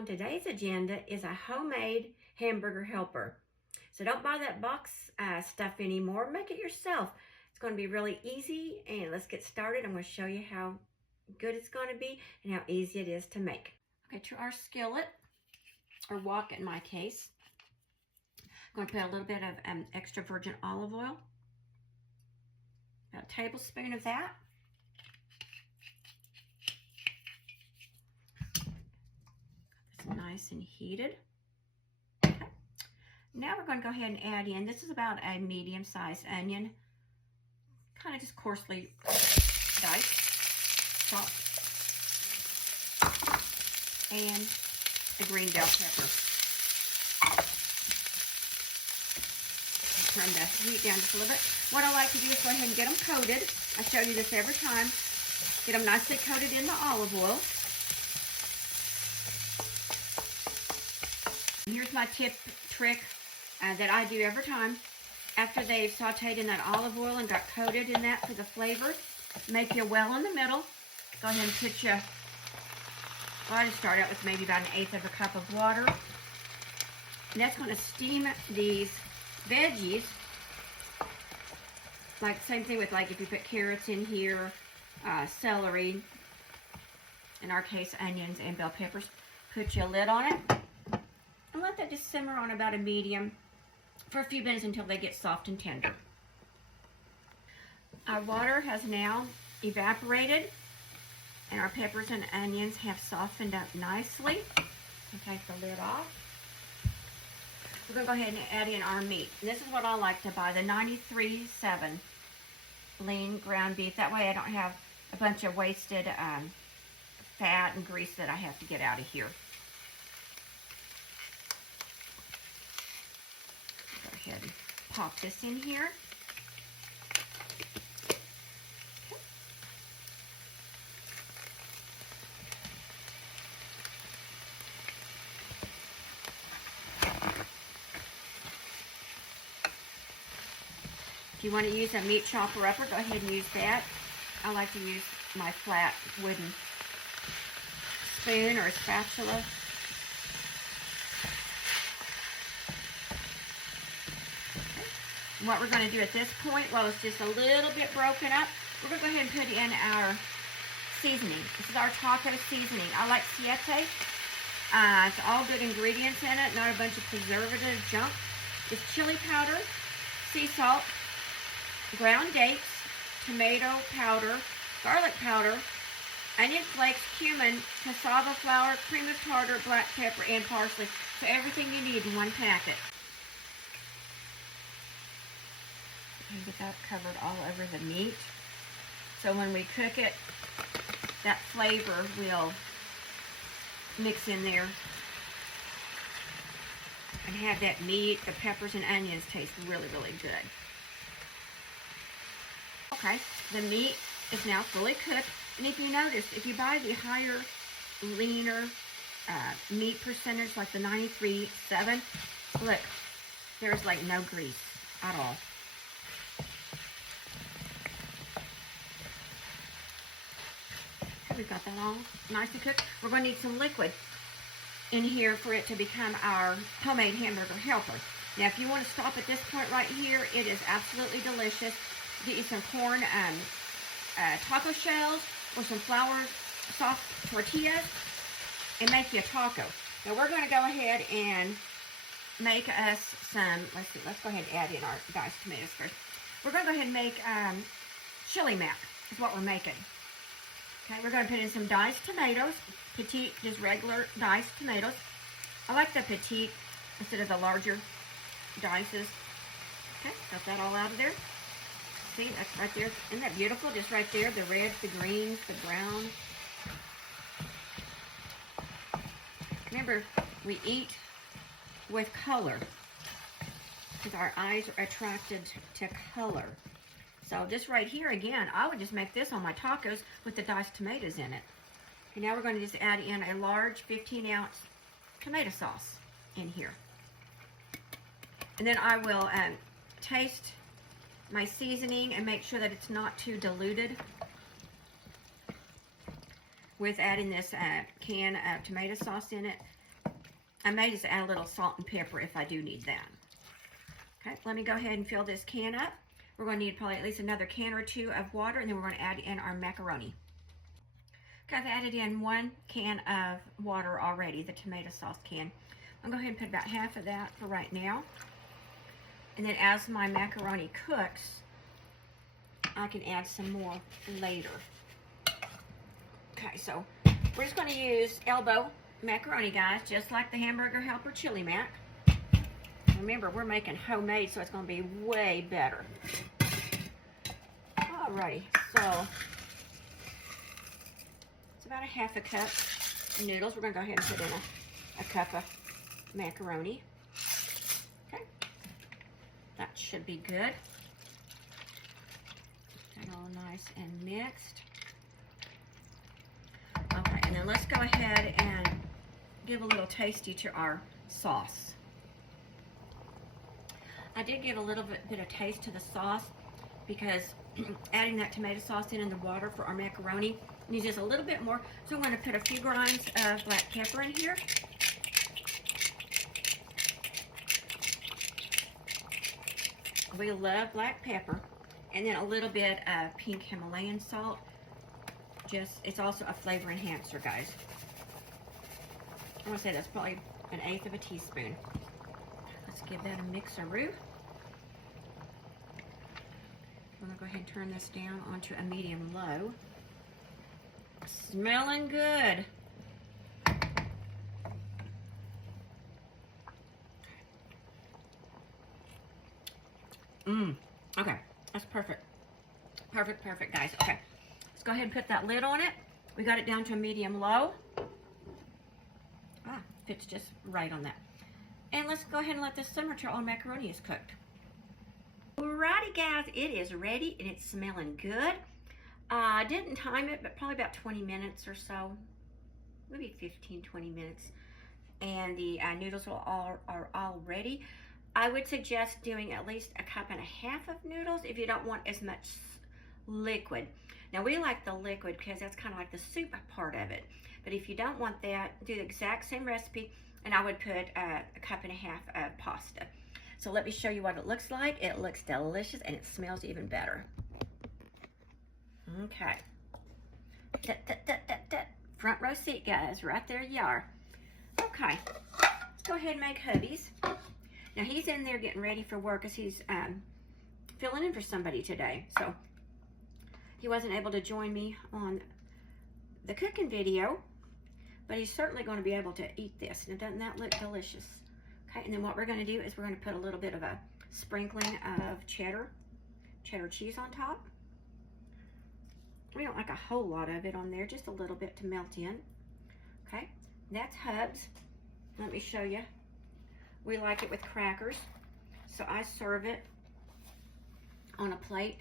on today's agenda is a homemade hamburger helper. So don't buy that box stuff anymore. Make it yourself. It's going to be really easy, and let's get started. I'm going to show you how good it's going to be and how easy it is to make. Okay, to our skillet, or wok in my case, I'm going to put a little bit of extra virgin olive oil, about a tablespoon of that. Nice and heated. Okay. Now we're going to go ahead and add in, this is about a medium-sized onion, kind of just coarsely diced, chopped, and the green bell pepper. I'll turn the heat down just a little bit. What I like to do is go ahead and get them coated. I show you this every time. Get them nicely coated in the olive oil. Here's my trick that I do every time. After they've sauteed in that olive oil and got coated in that for the flavor, make you well in the middle. Go ahead and put you, well, I just start out with maybe about 1/8 of a cup of water. And that's going to steam these veggies. Like same thing with like if you put carrots in here, celery, in our case onions and bell peppers. Put your lid on it. And let that just simmer on about a medium for a few minutes until they get soft and tender. Our water has now evaporated and our peppers and onions have softened up nicely. We'll take the lid off. We're going to go ahead and add in our meat. And this is what I like to buy, the 93.7 lean ground beef. That way I don't have a bunch of wasted fat and grease that I have to get out of here. Go ahead and pop this in here. If you want to use a meat chopper upper, go ahead and use that. I like to use my flat wooden spoon or a spatula. What we're going to do at this point, while it's just a little bit broken up, we're going to go ahead and put in our seasoning. This is our taco seasoning. I like Siete. It's all good ingredients in it, not a bunch of preservative junk. It's chili powder, sea salt, ground dates, tomato powder, garlic powder, onion flakes, cumin, cassava flour, cream of tartar, black pepper, and parsley. So everything you need in one packet. And get that covered all over the meat. So when we cook it, that flavor will mix in there and have that meat, the peppers and onions taste really, really good. Okay, the meat is now fully cooked. And if you notice, if you buy the higher, leaner meat percentage, like the 93.7, look, there's like no grease at all. We've got that all nicely cooked. We're going to need some liquid in here for it to become our homemade hamburger helper. Now, if you want to stop at this point right here, it is absolutely delicious. Get you some corn taco shells or some flour soft tortillas and make you a taco. Now, we're going to go ahead and make us some, let's go ahead and add in our diced tomatoes first. We're going to go ahead and make chili mac is what we're making. Okay, we're going to put in some diced tomatoes, petite, just regular diced tomatoes. I like the petite instead of the larger dices. Okay, got that all out of there. See, that's right there. Isn't that beautiful? Just right there, the reds, the greens, the brown. Remember, we eat with color because our eyes are attracted to color. So just right here, again, I would just make this on my tacos with the diced tomatoes in it. Okay, now we're going to just add in a large 15-ounce tomato sauce in here. And then I will taste my seasoning and make sure that it's not too diluted with adding this can of tomato sauce in it. I may just add a little salt and pepper if I do need that. Okay, let me go ahead and fill this can up. We're going to need probably at least another can or two of water, and then we're going to add in our macaroni. Okay, I've added in 1 can of water already, the tomato sauce can. I'm going to go ahead and put about half of that for right now. And then as my macaroni cooks, I can add some more later. Okay, so we're just going to use elbow macaroni, guys, just like the Hamburger Helper Chili Mac. Remember, we're making homemade, so it's going to be way better. Alrighty, so it's about a half a cup of noodles. We're going to go ahead and put in a cup of macaroni. Okay, that should be good. Get it all nice and mixed. Okay, and then let's go ahead and give a little tasty to our sauce. I did give a little bit of taste to the sauce because adding that tomato sauce in the water for our macaroni needs just a little bit more. So I'm going to put a few grinds of black pepper in here. We love black pepper. And then a little bit of pink Himalayan salt. It's also a flavor enhancer, guys. I'm going to say that's probably 1/8 of a teaspoon. Let's give that a mix-a-roo. I'm going to go ahead and turn this down onto a medium-low. Smelling good. Okay, that's perfect. Perfect, guys. Okay, let's go ahead and put that lid on it. We got it down to a medium-low. Fits just right on that. And let's go ahead and let this simmer till our macaroni is cooked. Alrighty, guys, it is ready and it's smelling good. I didn't time it, but probably about 20 minutes or so, maybe 15-20 minutes. And the noodles are all ready. I would suggest doing at least 1.5 cups of noodles if you don't want as much liquid. Now, we like the liquid because that's kind of like the soup part of it. But if you don't want that, do the exact same recipe, and I would put 1.5 cups of pasta. So let me show you what it looks like. It looks delicious, and it smells even better. Okay. Front row seat, guys. Right there you are. Okay. Let's go ahead and make hubbies. Now, he's in there getting ready for work because he's filling in for somebody today. So he wasn't able to join me on the cooking video, but he's certainly going to be able to eat this. Now, doesn't that look delicious? Okay, and then what we're going to do is we're going to put a little bit of a sprinkling of cheddar cheese on top. We don't like a whole lot of it on there, just a little bit to melt in. Okay, that's Hubs. Let me show you. We like it with crackers, so I serve it on a plate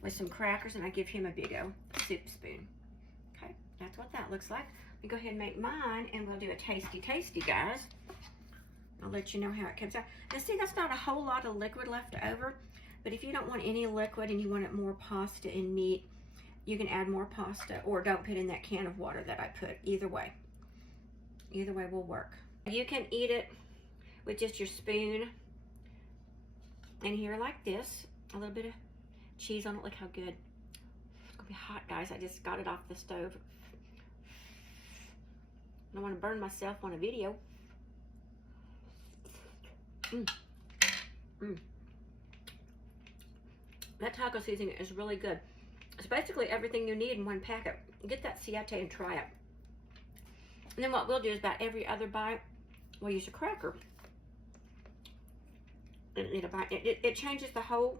with some crackers, and I give him a big old soup spoon. Okay, that's what that looks like. Let me go ahead and make mine, and we'll do a tasty, guys. I'll let you know how it comes out. Now, see, that's not a whole lot of liquid left over, but if you don't want any liquid and you want it more pasta and meat, you can add more pasta, or don't put in that can of water that I put. Either way will work. You can eat it with just your spoon in here like this. A little bit of cheese on it. Look how good. It's gonna be hot, guys. I just got it off the stove. I don't want to burn myself on a video. That taco seasoning is really good. It's basically everything you need in one packet. Get that Siete and try it. And then what we'll do is about every other bite, we'll use a cracker. It changes the whole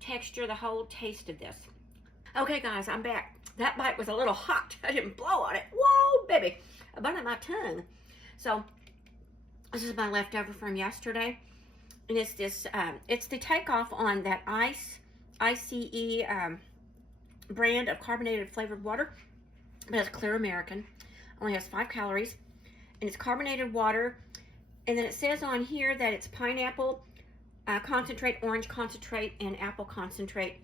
texture, the whole taste of this. Okay, guys, I'm back. That bite was a little hot. I didn't blow on it. Whoa, baby. I burned my tongue. So, this is my leftover from yesterday. And it's this, it's the takeoff on that ICE brand of carbonated flavored water. But it's clear American. Only has 5 calories. And it's carbonated water. And then it says on here that it's pineapple concentrate, orange concentrate, and apple concentrate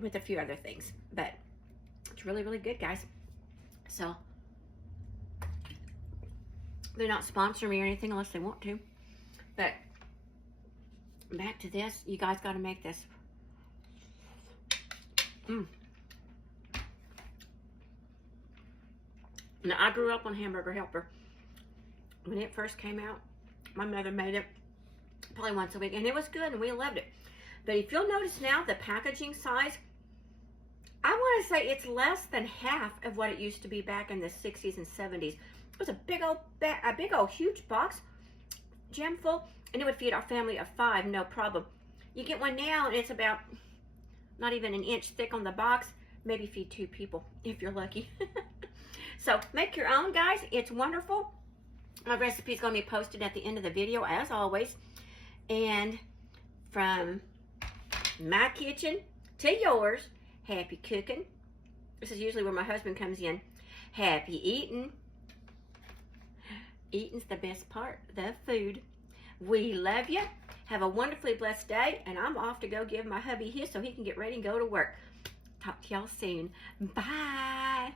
with a few other things. But it's really, really good, guys. So, They're not sponsoring me or anything unless they want to. But back to this. You guys got to make this. Now, I grew up on Hamburger Helper. When it first came out, my mother made it probably once a week, and it was good, and we loved it. But if you'll notice now, the packaging size, I want to say it's less than half of what it used to be back in the 60s and 70s. It was a big old huge box, jam full, and it would feed our family of 5, no problem. You get one now, and it's about not even an inch thick on the box, maybe feed 2 people, if you're lucky. So make your own, guys. It's wonderful. My recipe is going to be posted at the end of the video, as always. And from my kitchen to yours, happy cooking. This is usually where my husband comes in. Happy eating. Eating's the best part, the food. We love you. Have a wonderfully blessed day. And I'm off to go give my hubby his so he can get ready and go to work. Talk to y'all soon. Bye.